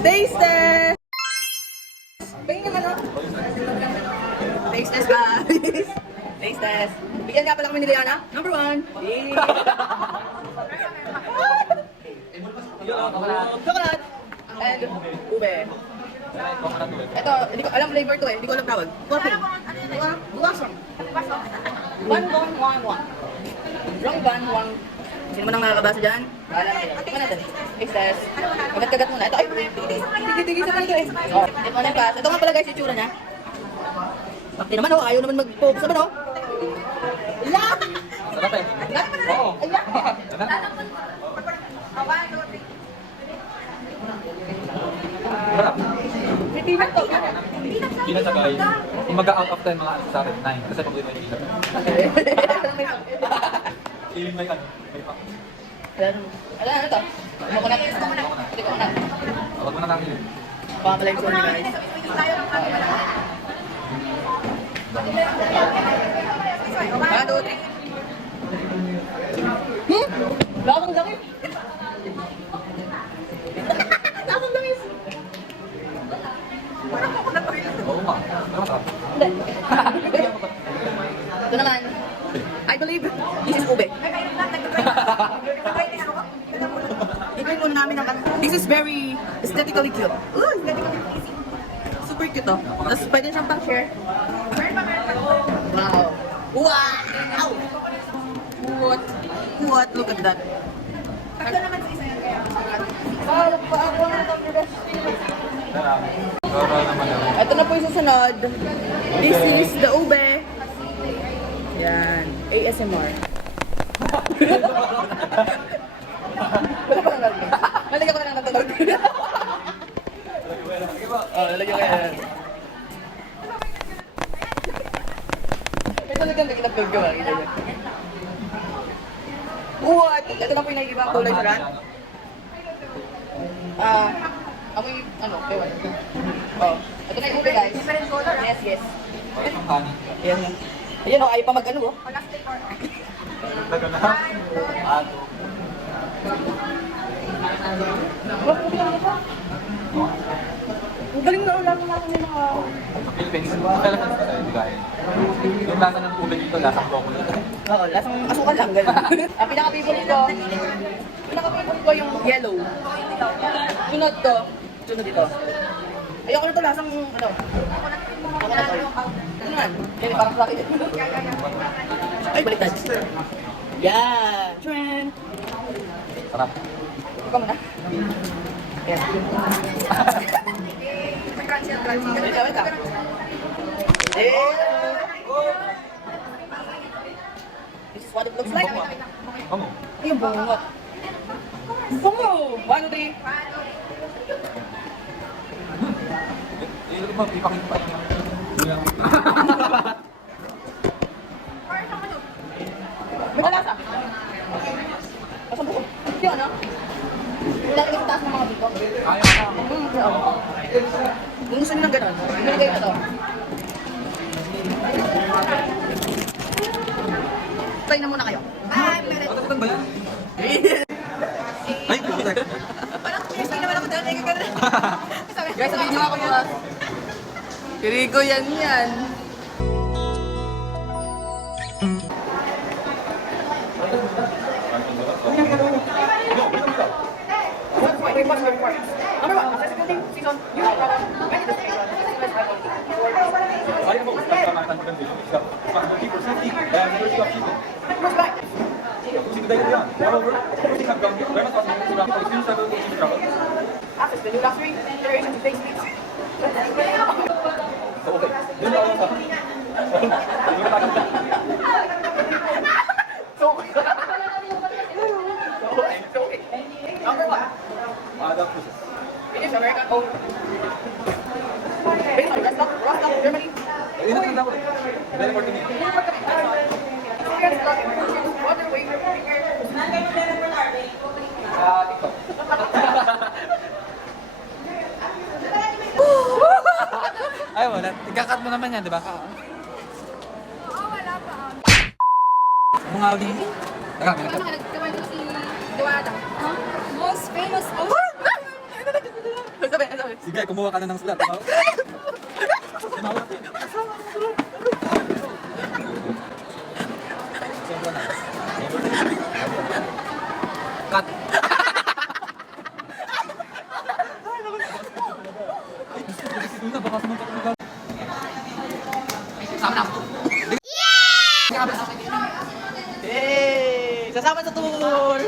Taste test! Tingin naman o. Taste test guys. Taste test. Bigyan nga pala kami ni Liana. Number 1. Chocolate. And ube. Ito, hindi ko alam flavor to eh. Hindi ko alam tawag. Coffee. Guwasong. 1, 1, 1, 1. Wrong 1, 1. Sino mo nang nakakabasa dyan? Bahala na kayo. Tingnan natin. Taste test. Kagat-kagat muna. Ito, ay, tigil sa ito eh. Oh, ito na yung pass. Ito nga pala guys, yung tsura niya. Bakit naman oh, ayaw naman mag-focus naman oh. Sarap eh. Oo. Sarap. Peanut sa guys. Kung mag-out of 10 mga ano sa akin, 9. Kasi pag may peanut. Feeling may ano, may pa. Ano to? Coconut. Hindi coconut. Huwag mo na kami yun. Baka pala yung tsura niya guys. One, two, three. Lasang langis. Lasang langis. Oo nga. Ano masarap? Hindi. Ito naman. I believe this is ube. Tignan muna namin ang this is very aesthetically cute. Ooh, aesthetically pleasing. Super cute oh. Tapos pwede siyang pang-share. Wow. Wow! What? Look at that. Ito naman sa isa yan kaya. Sarap. Sarap naman ako. Ito na po yung susunod. This is the ube. Yan. ASMR. Wala pa lang. Malagyan ko na lang ng tunog. Lalagyan ko yan. Ito lang ang kinapag gawa. What? Ito na po yung nag-ibang kulay sa rat. Amoy, ano, ewan. Oh, ito na yung ube guys. Different color. Yes, yes. Bakit ang kanin? Ayan yan. Ayan o, ayaw pa mag-ano o. Plastic or Taga na. Ato. Ang galing na ulam ng mga... Sa Philippines, Philippines kasi, di kaya. Yung lasa ng ube dito, lasang broccoli. Oo, lasang asukal lang, gano'n. Ang pinaka-favorite ko yung yellow. Sunod to. Sunod dito. Ayoko na to lasang, ano. Ako na to. Ito naman. Yan, parang sa akin. Ay, baliktad. Yan. Trend. Sarap. Ikaw muna. Yan. may crunchy and crunchy. Wait ka. Eh. This is what it looks like. Ano? Yung bungot. Bungo! 1, 2, 3. Ipakita pa yun. May kalasa. Masang buko. Yung ano? Lalagay sa taas ng mga biko. Ayaw na. Kung gusto nyo ng gano'n, nilagay ko to. Try na muna kayo. Bye! Meron. Matatagan ba yan? Ay, pumunta. Parang thirsty naman ako dahil nagkagano. Guys, sabihin nyo ako mga... Kiriko yan. Number 1, accessibility, season, new product, many destinations, customized by quality. Ayaw mo, pagkakamatan mo ganito. Keeper safety, diversity of people. First bite. Sino dahil yan? However, everything have gone very much possible to travel. Experience travel to travel. Access the new luxury, generation to taste things. So, okay. Yun lang ako sa... Yun lang ako sa... Number 1. Adam Puses. It is American owned. Based on Rostock, Germany. Ayun ang tanda ko eh. Very important yun. Experience plus inclusion, water weight, Sa TikTok. Ay, wala. Ikakat mo naman yan, di ba? Oo, wala pa. Mga audi. Teka, may nagkat. Nagkaman ko si Duwada. Most famous Sabi, Sige, kumuha ka na ng sulat. Cut. Baka sumunta ka na. Sama na. Hey! Sasama sa tour!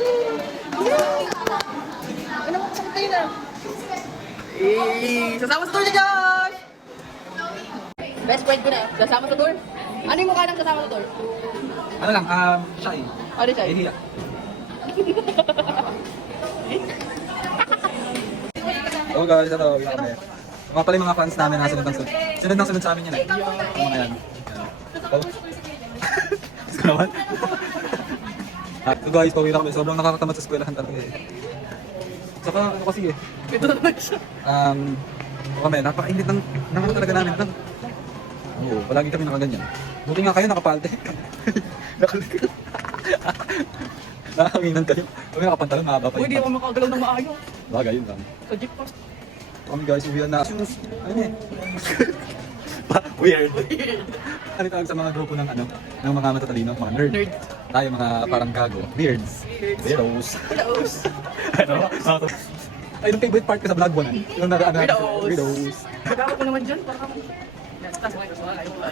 Ano mo kasama tayo na? Hey! Sasama sa tour ni Josh! Best friend ko na. Sasama sa tour? Ano yung mukha ng sasama sa tour? Ano lang, shy. Ano siya? Hihiya. Oh guys, ito, yung kami. Mga pala yung mga fans namin na sunod ng sunod. Sunod ng sunod sa amin yan eh. Yung mga yan. Oh. Gusto naman? So guys, pauwi na kami. Sobrang nakakatamad sa eskwelahan talaga eh. Saka ano kasi eh. Ito naman siya. Kami, napakainit ng talaga namin. Oo, palagi kami nakaganyan. Buti nga kayo nakapalte. Nakakanginan kayo. Kami nakapantalon, mahaba pa Uy, di yun. ako makagalaw ng maayos. Bagay yun lang. Sa jeep pa. Kami guys, uwian na. Ano eh? Weird. Ano tawag sa mga grupo ng ano? Ng mga matatalino, mga nerd. Nerd. Tayo mga parang gago. Weirds. Weirdos. Hellos. Ano? Ay, yung favorite part ko sa vlog 1. Yung nag-ano. Weirdos. Weirdos. Magkakaw ko naman dyan. Baka mo. Yan, taas mo kayo. Ayaw ba?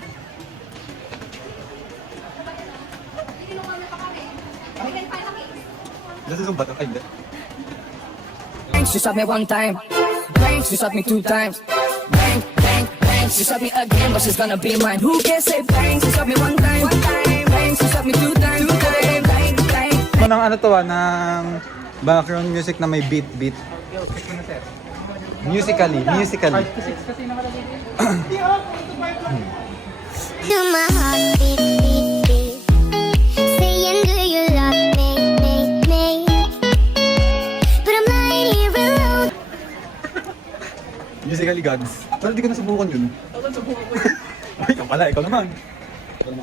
This is yung bato. Ay, hindi. Bang, she shot me one time. Bang, she shot me two times. Bang, bang, bang, she shot me again, but she's gonna be mine. Who can say bang? She shot me one time. Bang, she shot me two times. Bang, bang, bang. Ng ano to ng background music na may beat. Musically. To my heart, beat, beat, beat. Saying, do you love me, me? But I'm lying here alone. Musically gods. Pero di ko nasubukan yun. Ako sa buko ko. Ay, ikaw pala, ikaw naman.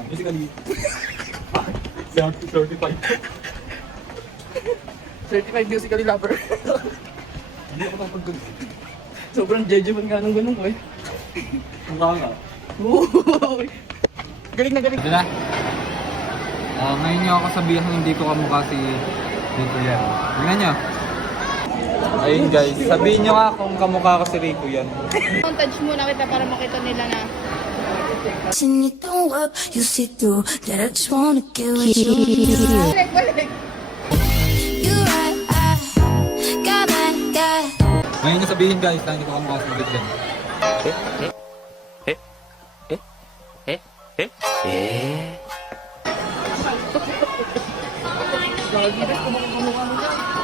Musically. 35. 35 musically lover. Hindi ako tapagod. Sobrang jeje man nga ng ganun ko eh. Mukha nga. Uy! Galing na galing. Ito na. Ngayon niyo ako sabihin hindi ko kamukha si Rico yan. Tingnan niyo. Ayun guys, sabihin niyo nga kung kamukha ko si Rico yan. Montage muna kita para makita nila na. And you don't up, you see through that I just wanna get with you. Balik! You right, got my guy. Ngayon niyo sabihin guys na hindi ko kamukha si Rico yan. Lagi rin, kumukha mo dyan.